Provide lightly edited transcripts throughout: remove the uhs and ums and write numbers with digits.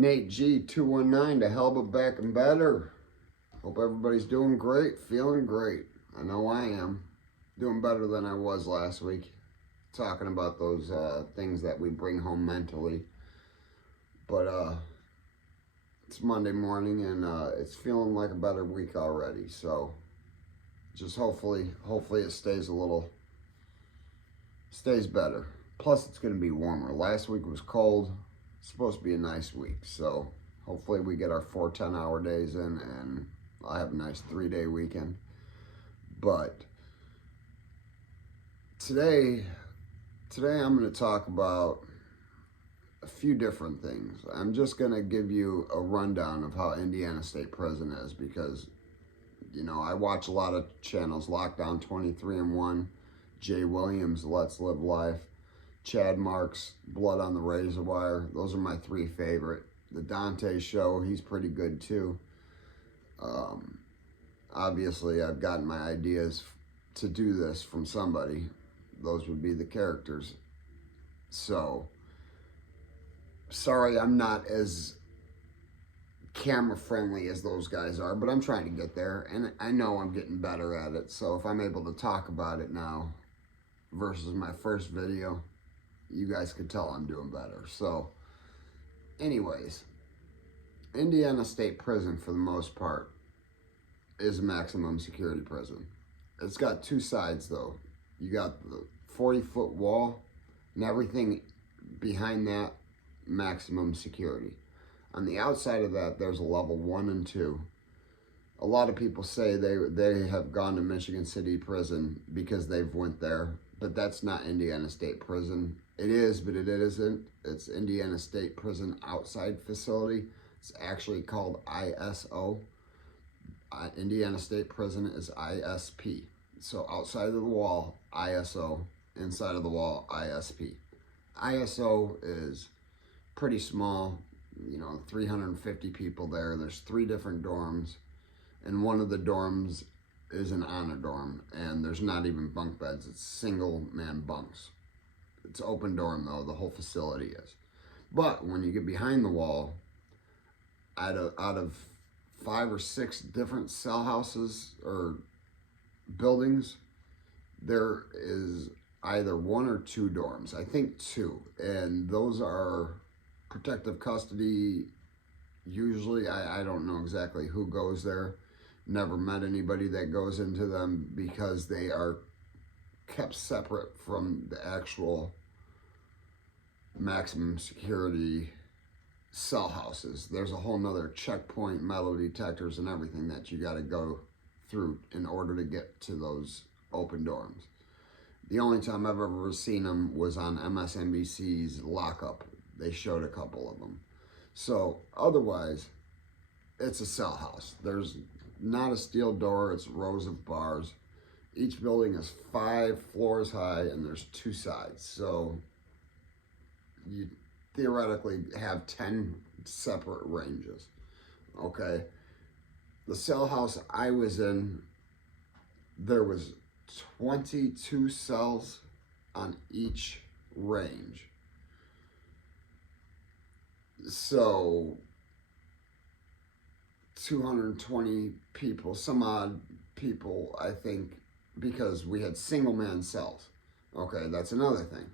Nate G219 to hell but back and better. Hope everybody's doing great, feeling great. I know I am. Doing better than I was last week. Talking about those things that we bring home mentally. But it's Monday morning and it's feeling like a better week already. So just hopefully it stays better. Plus it's going to be warmer. Last week was cold. It's supposed to be a nice week. So hopefully we get our 4 10-hour days in and I have a nice 3-day weekend. But today I'm going to talk about a few different things. I'm just going to give you a rundown of how Indiana State Prison is because, you know, I watch a lot of channels, Lockdown 23-1, Jay Williams, Let's Live Life, Chad Marks, Blood on the Razor Wire. Those are my 3 favorite. The Dante Show, he's pretty good too. Obviously, I've gotten my ideas to do this from somebody. Those would be the characters. So, sorry I'm not as camera friendly as those guys are, but I'm trying to get there, and I know I'm getting better at it. So if I'm able to talk about it now versus my first video, you guys can tell I'm doing better. So, anyways, Indiana State Prison, for the most part, is a maximum security prison. It's got 2 sides, though. You got the 40-foot wall, and everything behind that, maximum security. On the outside of that, there's a level 1 and 2. A lot of people say they have gone to Michigan City Prison because they've went there, but that's not Indiana State Prison. It is, but it isn't. It's Indiana State Prison Outside Facility. It's actually called ISO. Indiana State Prison is ISP. So outside of the wall, ISO. Inside of the wall, ISP. ISO is pretty small, you know, 350 people there. There's 3 different dorms, and one of the dorms is an honor dorm, and there's not even bunk beds. It's single man bunks. It's open dorm though, the whole facility is. But when you get behind the wall, out of 5 or 6 different cell houses or buildings, there is either 1 or 2 dorms. I think 2, and those are protective custody. Usually, I don't know exactly who goes there. Never met anybody that goes into them because they are kept separate from the actual maximum security cell houses. There's a whole nother checkpoint, metal detectors, and everything that you got to go through in order to get to those open dorms. The only time I've ever seen them was on MSNBC's Lockup. They showed a couple of them. So otherwise, it's a cell house. There's not a steel door, it's rows of bars. Each building is 5 floors high and there's 2 sides. So you theoretically have 10 separate ranges. Okay. The cell house I was in, there was 22 cells on each range. So 220 people, some odd people, I think, because we had single man cells. Okay, that's another thing.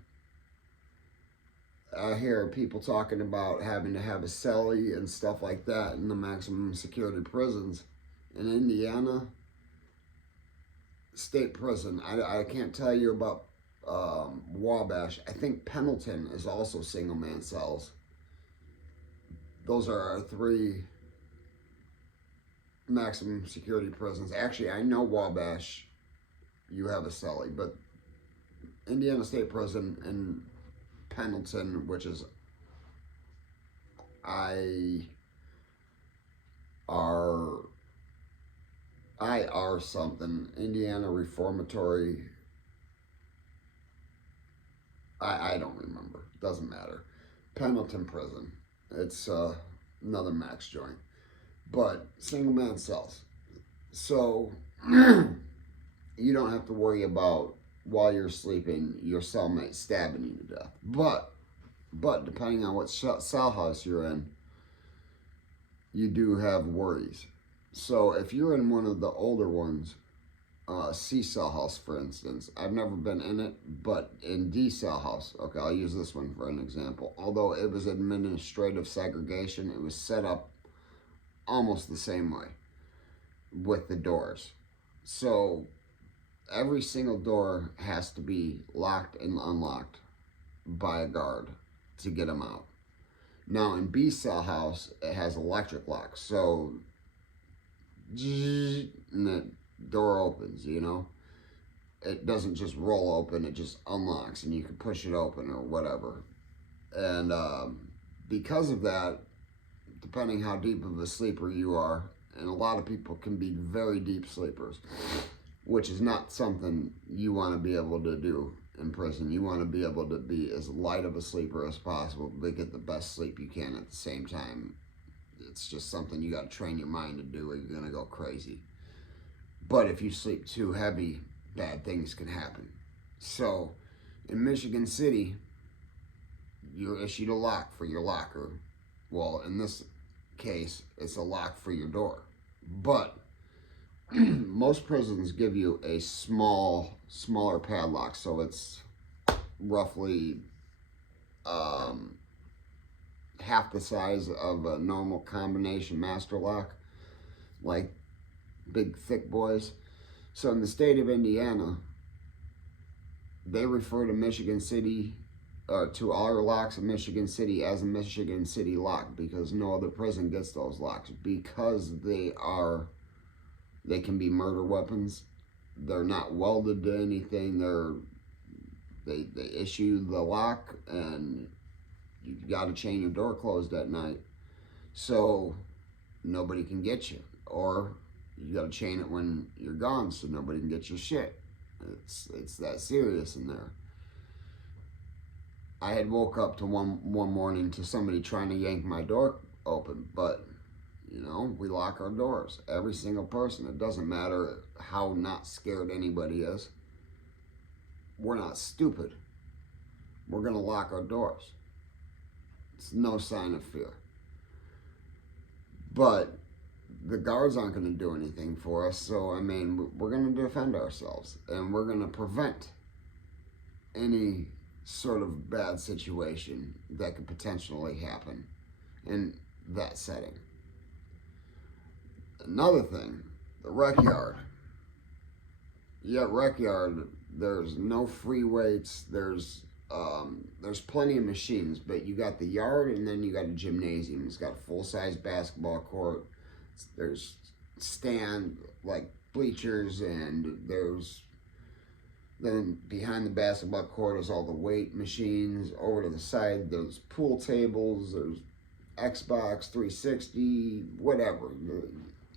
I hear people talking about having to have a cellie and stuff like that in the maximum security prisons. In Indiana State Prison, I can't tell you about Wabash. I think Pendleton is also single man cells. Those are our 3 maximum security prisons. Actually, I know Wabash, you have a cellie, but Indiana State Prison and Pendleton, which is IR something, Indiana Reformatory, I don't remember, doesn't matter. Pendleton Prison, it's another max joint, but single man cells. So you don't have to worry about, while you're sleeping, your cellmate stabbing you to death. But depending on what cell house you're in, you do have worries. So if you're in one of the older ones, C-cell house, for instance, I've never been in it, but in D-cell house, okay, I'll use this one for an example. Although it was administrative segregation, it was set up almost the same way with the doors. So every single door has to be locked and unlocked by a guard to get them out. Now in B-cell house, it has electric locks, so and the door opens, you know. It doesn't just roll open, it just unlocks and you can push it open or whatever. And because of that, depending how deep of a sleeper you are, and a lot of people can be very deep sleepers, which is not something you want to be able to do in prison. You want to be able to be as light of a sleeper as possible, but get the best sleep you can at the same time. It's just something you got to train your mind to do, or you're going to go crazy. But if you sleep too heavy, bad things can happen. So in Michigan City, you're issued a lock for your locker. Well, in this case, it's a lock for your door. But most prisons give you a smaller padlock, so it's roughly half the size of a normal combination master lock, like big thick boys. So in the state of Indiana, they refer to Michigan City, to all our locks in Michigan City as a Michigan City lock, because no other prison gets those locks, because they can be murder weapons. They're not welded to anything. They issue the lock, and you got to chain your door closed at night, so nobody can get you. Or you got to chain it when you're gone, so nobody can get your shit. It's that serious in there. I had woke up to one morning to somebody trying to yank my door open, but you know, we lock our doors. Every single person. It doesn't matter how not scared anybody is. We're not stupid. We're going to lock our doors. It's no sign of fear. But the guards aren't going to do anything for us. So, I mean, we're going to defend ourselves. And we're going to prevent any sort of bad situation that could potentially happen in that setting. Another thing, the rec yard. Yeah, rec yard, there's no free weights, there's plenty of machines, but you got the yard and then you got a gymnasium. It's got a full-size basketball court. There's stand, like bleachers, and then behind the basketball court is all the weight machines. Over to the side, there's pool tables, there's Xbox 360, whatever.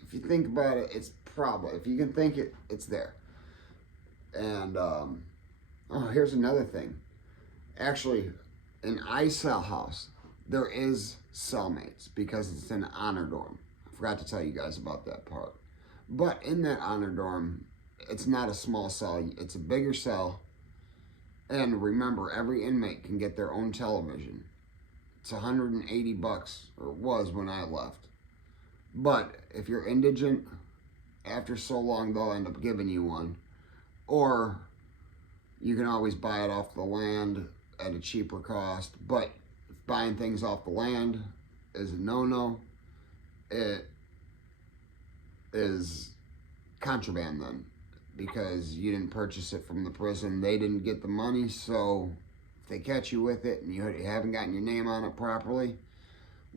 If you think about it, it's probably, if you can think it, it's there. And, here's another thing. Actually, in I-cell house, there is cellmates because it's an honor dorm. I forgot to tell you guys about that part. But in that honor dorm, it's not a small cell, it's a bigger cell. And remember, every inmate can get their own television. It's $180, or it was when I left. But if you're indigent, after so long, they'll end up giving you one. Or you can always buy it off the land at a cheaper cost. But if buying things off the land is a no-no, it is contraband then, because you didn't purchase it from the prison. They didn't get the money, so if they catch you with it and you haven't gotten your name on it properly,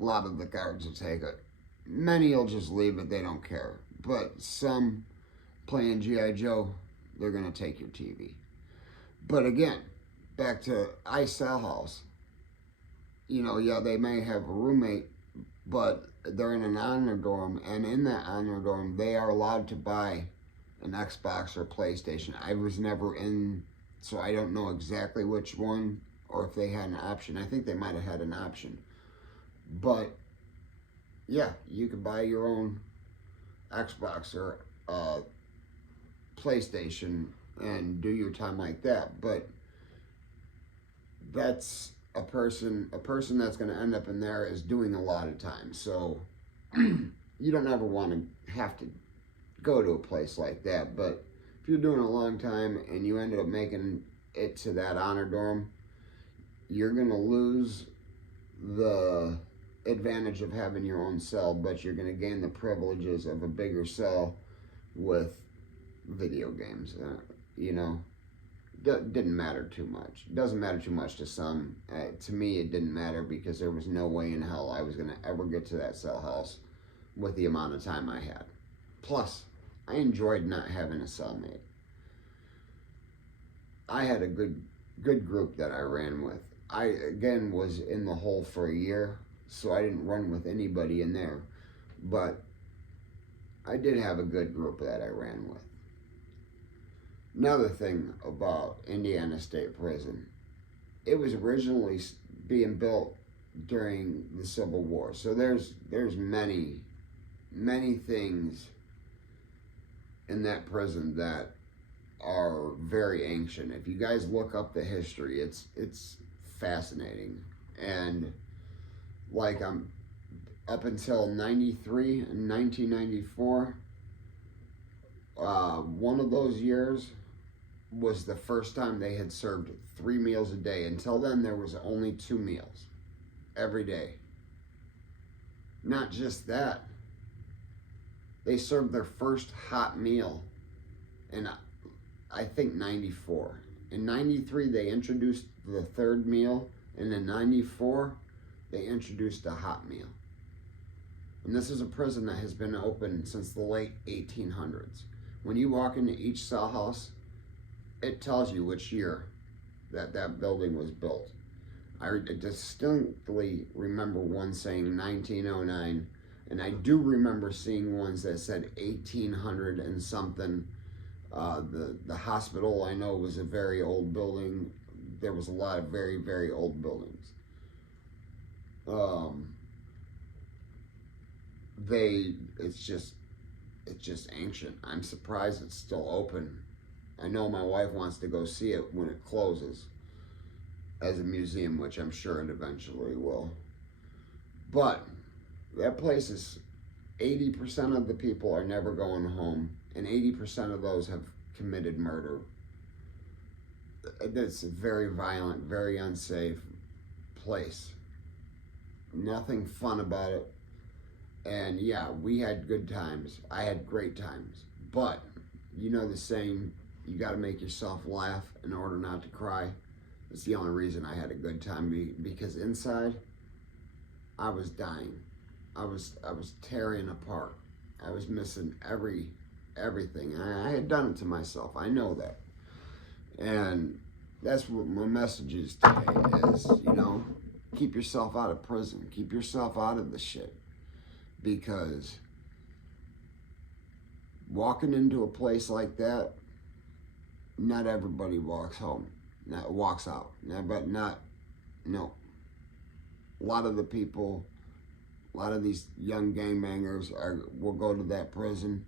a lot of the guards will take it. Many will just leave it, they don't care. But some, playing G.I. Joe, they're going to take your TV. But again, back to I-cell house. You know, yeah, they may have a roommate, but they're in an honor dorm, and in that honor dorm, they are allowed to buy an Xbox or PlayStation. I was never in, so I don't know exactly which one, or if they had an option. I think they might have had an option. But yeah, you could buy your own Xbox or PlayStation and do your time like that. But that's a person that's going to end up in there is doing a lot of time. So you don't ever want to have to go to a place like that. But if you're doing a long time and you ended up making it to that honor dorm, you're going to lose the advantage of having your own cell, but you're going to gain the privileges of a bigger cell with video games. You know, didn't matter too much. It doesn't matter too much to some. To me, it didn't matter because there was no way in hell I was going to ever get to that cell house with the amount of time I had. Plus, I enjoyed not having a cellmate. I had a good group that I ran with. I, again, was in the hole for a year, so I didn't run with anybody in there. But I did have a good group that I ran with. Another thing about Indiana State Prison, it was originally being built during the Civil War. So there's many things in that prison that are very ancient. If you guys look up the history, it's fascinating. And like I'm up until 93 and 1994, one of those years was the first time they had served 3 meals a day. Until then, there was only 2 meals every day. Not just that, they served their first hot meal in, I think, 94. In 93, they introduced the 3rd meal, and in 94, they introduced a hot meal. And this is a prison that has been open since the late 1800s. When you walk into each cell house, it tells you which year that building was built. I distinctly remember one saying 1909, and I do remember seeing ones that said 1800 and something. The hospital, I know, was a very old building. There was a lot of very, very old buildings. It's just ancient. I'm surprised it's still open. I know my wife wants to go see it when it closes as a museum, which I'm sure it eventually will. But that place is 80% of the people are never going home, and 80% of those have committed murder. It's a very violent, very unsafe place. Nothing fun about it. And yeah, we had good times. I had great times. But you know the saying, you got to make yourself laugh in order not to cry. It's the only reason I had a good time, because inside I was dying. I was tearing apart. I was missing everything. I had done it to myself. I know that. And that's what my message is today is, you know, keep yourself out of prison. Keep yourself out of the shit. Because walking into a place like that, not everybody walks out. No. A lot of the people, a lot of these young gangbangers will go to that prison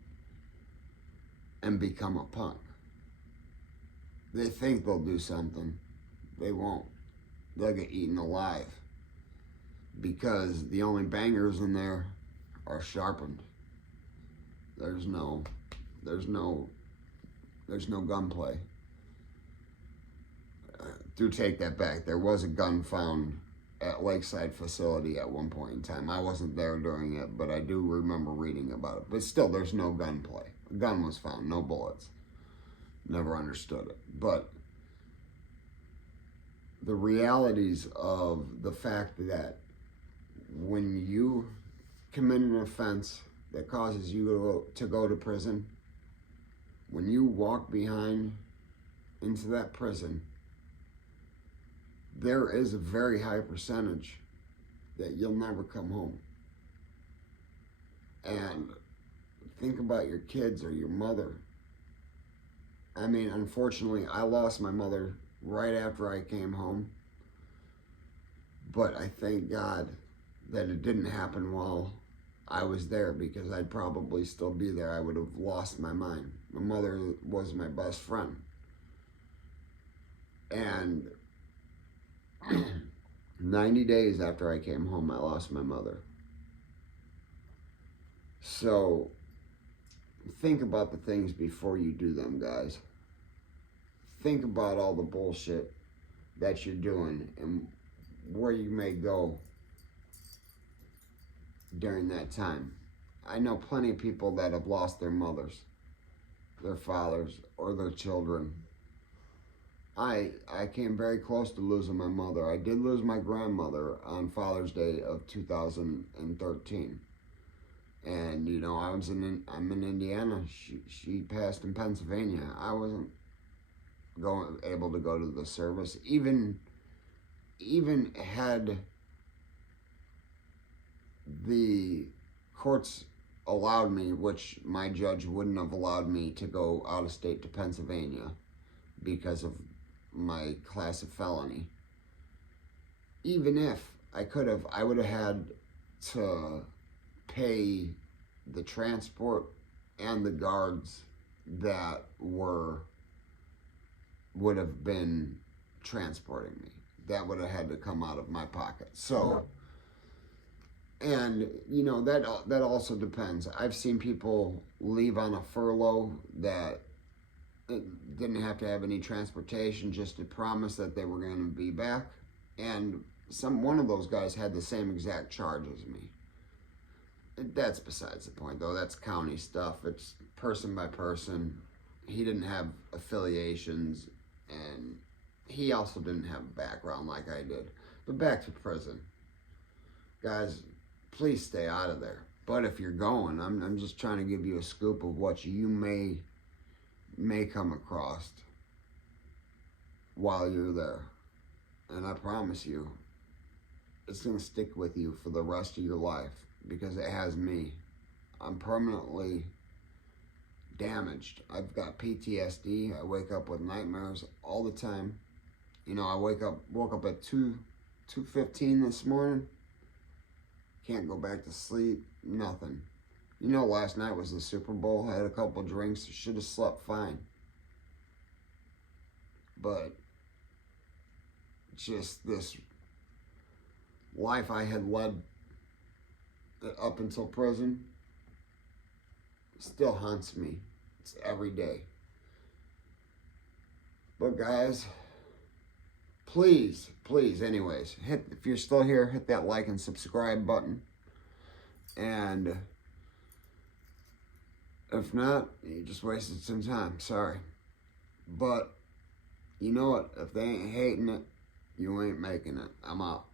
and become a punk. They think they'll do something. They won't. They'll get eaten alive. Because the only bangers in there are sharpened. There's no gunplay. Do take that back. There was a gun found at Lakeside facility at one point in time. I wasn't there during it, but I do remember reading about it. But still, there's no gunplay. A gun was found, no bullets. Never understood it. But the realities of the fact that when you commit an offense that causes you to go to prison, when you walk behind into that prison, there is a very high percentage that you'll never come home. And think about your kids or your mother. I mean, unfortunately, I lost my mother right after I came home. But I thank God that it didn't happen while I was there, because I'd probably still be there. I would have lost my mind. My mother was my best friend. And 90 days after I came home, I lost my mother. So think about the things before you do them, guys. Think about all the bullshit that you're doing and where you may go during that time. I know plenty of people that have lost their mothers, their fathers, or their children. I came very close to losing my mother. I did lose my grandmother on Father's Day of 2013. And you know, I'm in Indiana. She passed in Pennsylvania. I wasn't able to go to the service. Even had the courts allowed me, which my judge wouldn't have allowed me to go out of state to Pennsylvania because of my class of felony. Even if I could have, I would have had to pay the transport and the guards that would have been transporting me. That would have had to come out of my pocket. So, and you know, that also depends. I've seen people leave on a furlough that didn't have to have any transportation, just to promise that they were going to be back. And one of those guys had the same exact charge as me. That's besides the point, though. That's county stuff. It's person by person. He didn't have affiliations, and he also didn't have a background like I did. But back to prison. Guys, please stay out of there. But if you're going, I'm just trying to give you a scoop of what you may come across while you're there. And I promise you, it's going to stick with you for the rest of your life, because it has me. I'm permanently damaged. I've got PTSD. I wake up with nightmares all the time. You know, I woke up at 2:15 this morning. Can't go back to sleep. Nothing. You know, last night was the Super Bowl. I had a couple drinks. Should have slept fine. But just this life I had led up until prison still haunts me. It's every day. But guys, please, anyways, if you're still here, hit that like and subscribe button. And if not, you just wasted some time. Sorry. But you know what? If they ain't hating it, you ain't making it. I'm out.